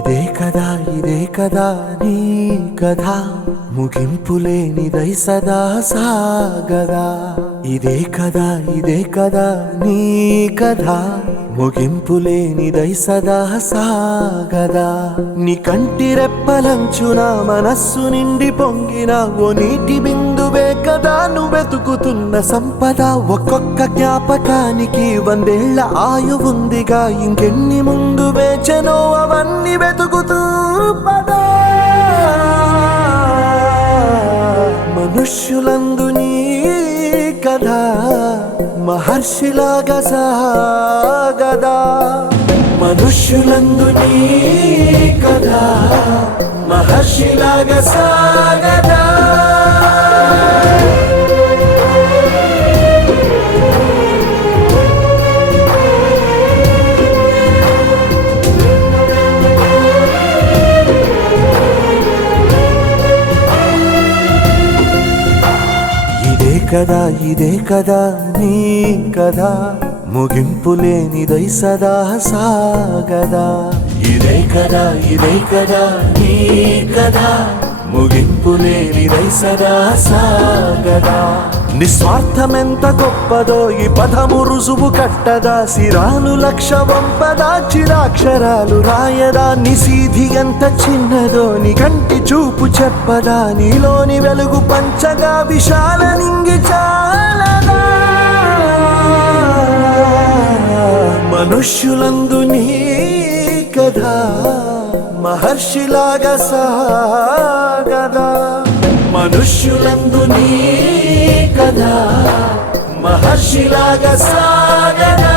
ఇదే కదా నీ కథ ముగింపులేనిదై సదా సాగదా ఇదే కదా నీ కథ ముగింపులేనిదై సదా సాగదా నీ కంటి రెప్పలంచున మనస్సు నిండి పొంగిన ఓ నీటి బిందువే కదా నువ్వెతుకుతున్న సంపద ఒక్కొక్క జ్ఞాపకానికి 100 ఏళ్ల ఆయువుందిగా ఇంకెన్ని ముందు వేచనో అవన్నీ వెతుకుతూ పదా మనుష్యులందు నీ కథ మహర్షిలాగా సాగదా మనుష్యులందు నీ కథ మహర్షిలాగా సాగదా ఇదే కదా నీ కథ ముగింపులేనిదై సదా సాగదా ఇదే కదా నీ కథ ముగింపులేనిదై సదా సాగదా నిస్వార్థమెంత గొప్పదో ఈ పదము రుజువు కట్టదా సిరాలు లక్ష వంపదా చిరాక్షరాలు రాయదా నిసీధి ఎంత చిన్నదో నీ కంటి చూపు చెప్పదా నీలోని వెలుగు పంచగా విశాల నింగి చాలదా మనుష్యులందు నీ కథ మహర్షిలాగా సాగదా మనుష్యులందు నీ కథ మహర్షిలాగా సాగదా